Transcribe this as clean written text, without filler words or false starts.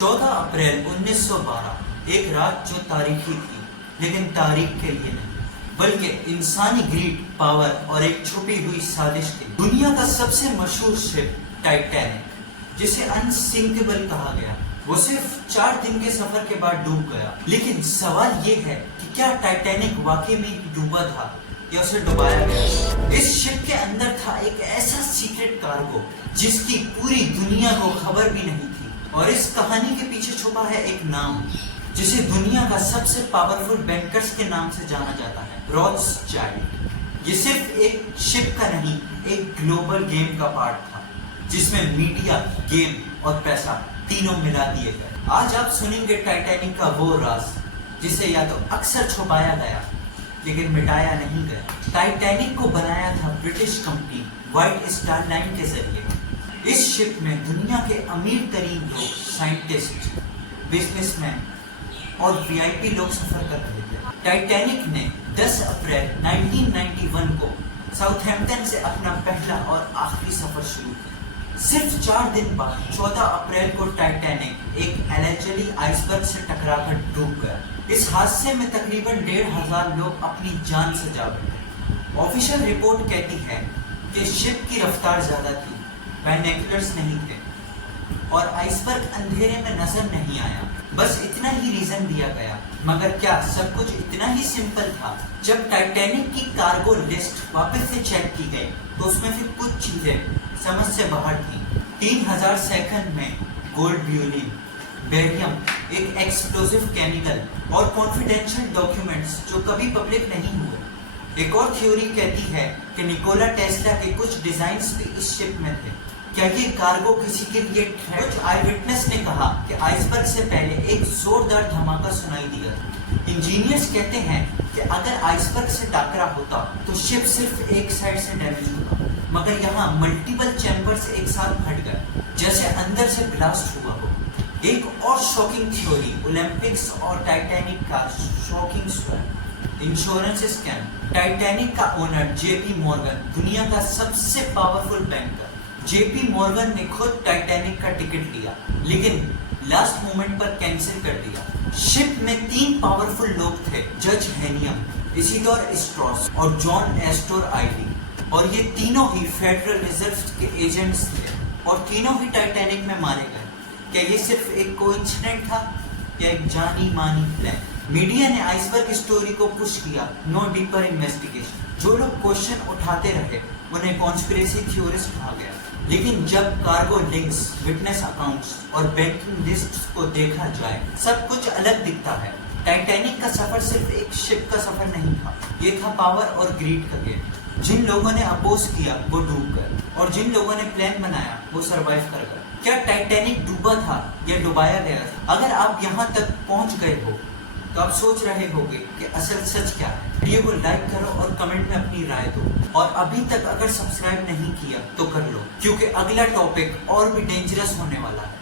14 अप्रैल 1912 एक रात जो तारीखी थी, लेकिन तारीख के लिए नहीं बल्कि इंसानी ग्रीड, पावर और एक छुपी हुई साजिश थी। दुनिया का सबसे मशहूर शिप टाइटैनिक, जिसे अनसिंकेबल कहा गया, वो सिर्फ 4 दिन के सफर के बाद डूब गया। लेकिन सवाल ये है कि क्या टाइटैनिक वाकई में डूबा था या उसे डुबाया गया। इस शिप के अंदर था एक ऐसा सीक्रेट कार्गो जिसकी पूरी दुनिया को खबर भी नहीं थी, और इस कहानी के पीछे छुपा है एक नाम जिसे दुनिया का सबसे पावरफुल बैंकर्स के नाम से जाना जाता है, रॉथस्चाइल्ड। ये सिर्फ एक शिप का नहीं, एक ग्लोबल गेम का पार्ट था जिसमें मीडिया, गेम और पैसा तीनों मिला दिए गए। आज आप सुनेंगे टाइटैनिक का वो राज जिसे या तो अक्सर छुपाया गया लेकिन मिटाया नहीं गया। टाइटैनिक को बनाया था British company white star line के जरिए। इस शिप में दुनिया के अमीर तरीन लोग, साइंटिस्ट, बिजनेसमैन और वीआईपी लोग सफर कर रहे थे। टाइटैनिक ने 10 अप्रैल 1991 को साउथहैम्पटन से अपना पहला और आखिरी सफर शुरू किया। सिर्फ 4 दिन बाद 14 अप्रैल को टाइटैनिक एक एलिजली आइसबर्ग से टकराकर डूब गया। इस हादसे में तकरीबन 1,500 लोग अपनी जान से जा बैठे। ऑफिशियल रिपोर्ट कहती है कि शिप की रफ्तार ज्यादा थी, बाइनोकुलर्स नहीं थे और आइसबर्ग अंधेरे में नजर नहीं आया। बस इतना ही रीजन दिया गया। मगर क्या सब कुछ इतना ही सिंपल था? जब टाइटैनिक की कार्गो लिस्ट वापस से चेक की गई तो उसमें फिर कुछ चीजें समझ से बाहर थी। 3000 सेकंड में गोल्ड ब्यूलिन, बेरियम, एक एक्सप्लोसिव केमिकल और कॉन्फिडेंशियल डॉक्यूमेंट्स जो कभी पब्लिक नहीं हुए। एक और थ्योरी कहती है कि निकोला टेस्ला के कुछ डिजाइन्स भी इस शिप में थे। क्या ये कार्गो किसी के लिए कुछ आई विटनेस ने कहा कि आइसबर्ग से पहले एक जोरदार धमाका सुनाई दिया था। इंजीनियर्स कहते हैं कि अगर आइसबर्ग से टकरा होता तो शिप सिर्फ एक साइड से डैमेज होता, मगर यहाँ मल्टीपल चैम्बर्स एक साथ फट गए, जैसे अंदर से ब्लास्ट हुआ हो। एक और शॉकिंग थ्योरी, ओलंपिक्स और टाइटैनिक का shocking swap, insurance scam. Titanic का ओनर जेपी मॉर्गन, दुनिया का सबसे पावरफुल बैंकर। जेपी मॉर्गन ने खुद टाइटैनिक का टिकट लिया, लेकिन लास्ट मोमेंट पर कैंसिल कर दिया। शिप में 3 पावरफुल लोग थे, जज हेनियम, इसिडोर स्ट्रॉस और जॉन एस्टोर आइवी, और ये तीनों ही फेडरल रिजर्व के एजेंट्स थे और तीनों ही टाइटैनिक में मारे गए। क्या ये सिर्फ एक कोइंसिडेंट था या एक जानी मानी प्लान? मीडिया ने आइसबर्ग स्टोरी को पुश किया, नो डीपर इन्वेस्टिगेशन। जो लोग क्वेश्चन उठाते रहे उन्हें कॉन्स्पिरेसी थ्योरिस्ट कहा गया। लेकिन जब कार्गो लिंक्स, विटनेस अकाउंट्स और बैंकिंग लिस्ट्स को देखा जाए, सब कुछ अलग दिखता है। टाइटैनिक का सफर सिर्फ एक शिप का सफर नहीं था, ये था पावर और ग्रीड का गेम। जिन लोगों ने अपोज किया वो डूब गए और जिन लोगों ने प्लान बनाया वो सरवाइव कर गए। क्या टाइटैनिक डूबा था या डुबाया गया था? अगर आप यहाँ तक पहुँच गए हो तो आप सोच रहे होंगे कि असल सच क्या है। वीडियो को लाइक करो और कमेंट में अपनी राय दो, और अभी तक अगर सब्सक्राइब नहीं किया तो कर लो, क्योंकि अगला टॉपिक और भी डेंजरस होने वाला है।